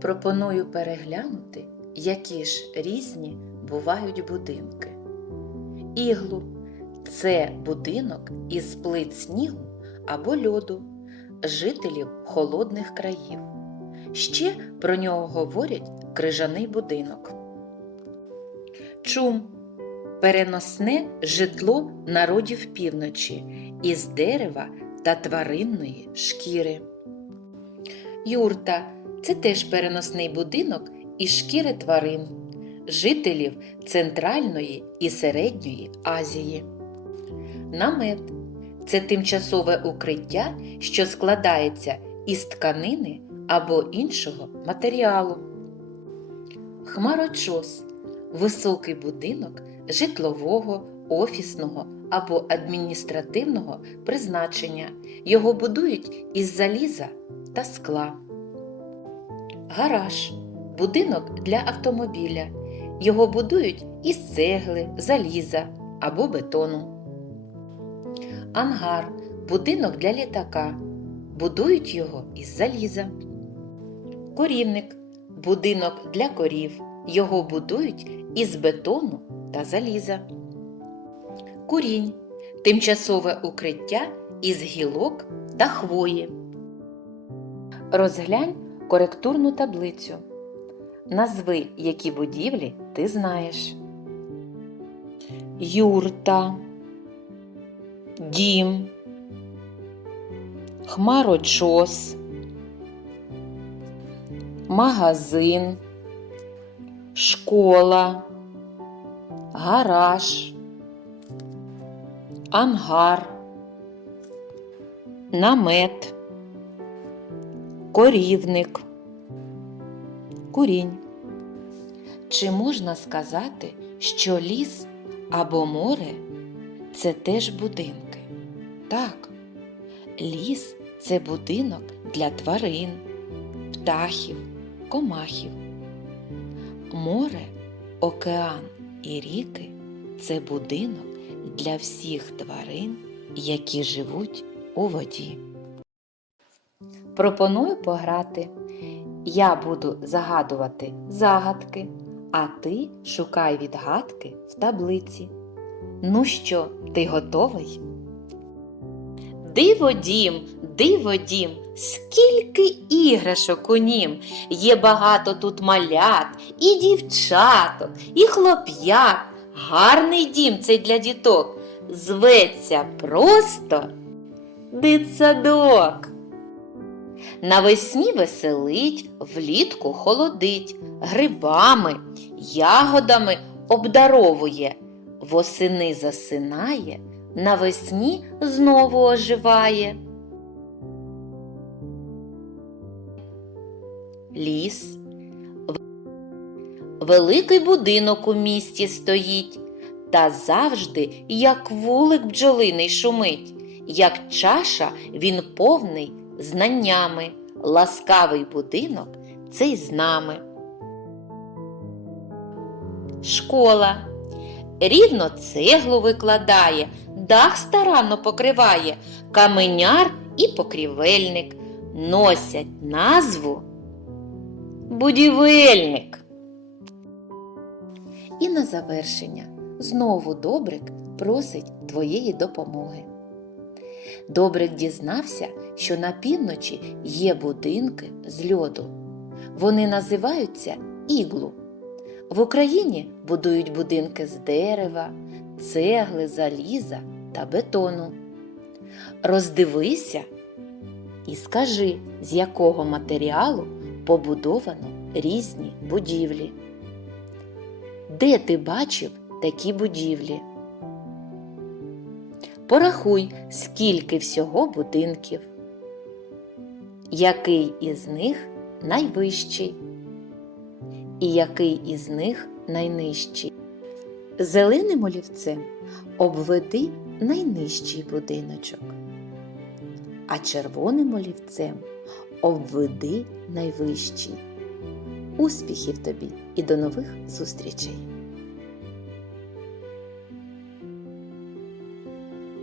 Пропоную переглянути, які ж різні бувають будинки. Іглу це будинок із плит снігу або льоду, жителів холодних країв. Ще про нього говорять крижаний будинок. Чум переносне житло народів півночі із дерева та тваринної шкіри. Юрта це теж переносний будинок із шкіри тварин, жителів Центральної і Середньої Азії. Намет це тимчасове укриття, що складається із тканини або іншого матеріалу. Хмарочос високий будинок житлового, офісного або адміністративного призначення. Його будують із заліза та скла. Гараж будинок для автомобіля. Його будують із цегли, заліза або бетону. Ангар будинок для літака. Будують його із заліза. Корівник будинок для корів. Його будують із бетону та заліза. Курінь тимчасове укриття із гілок та хвої. Розглянь коректурну таблицю. Назви, які будівлі ти знаєш. Юрта, дім, хмарочос, магазин, школа, гараж, ангар, намет, корівник, курінь. Чи можна сказати, що ліс або море це теж будинки? Так, ліс це будинок для тварин, птахів, комахів. Море, океан і ріки це будинок для всіх тварин, які живуть у воді. Пропоную пограти. Я буду загадувати загадки, а ти шукай відгадки в таблиці. Ну що, ти готовий? Диво дім, диво дім, скільки іграшок у нім. Є багато тут малят, і дівчаток, і хлоп'ят. Гарний дім цей для діток. Зветься просто дитсадок. Навесні веселить, влітку холодить, грибами, ягодами обдаровує, восени засинає, навесні знову оживає. Ліс. Великий будинок у місті стоїть, та завжди, як вулик бджолиний шумить, як чаша він повний знаннями, ласкавий будинок цей з нами. Школа рівно цеглу викладає, дах старанно покриває, каменяр і покрівельник носять назву будівельник. На завершення знову Добрик просить твоєї допомоги. Добрик дізнався, що на півночі є будинки з льоду. Вони називаються іглу. В Україні будують будинки з дерева, цегли, заліза та бетону. Роздивися і скажи, з якого матеріалу побудовано різні будівлі. Де ти бачив такі будівлі? Порахуй, скільки всього будинків. Який із них найвищий? І який із них найнижчий? Зеленим олівцем обведи найнижчий будиночок, а червоним олівцем обведи найвищий. Успіхів тобі і до нових зустрічей!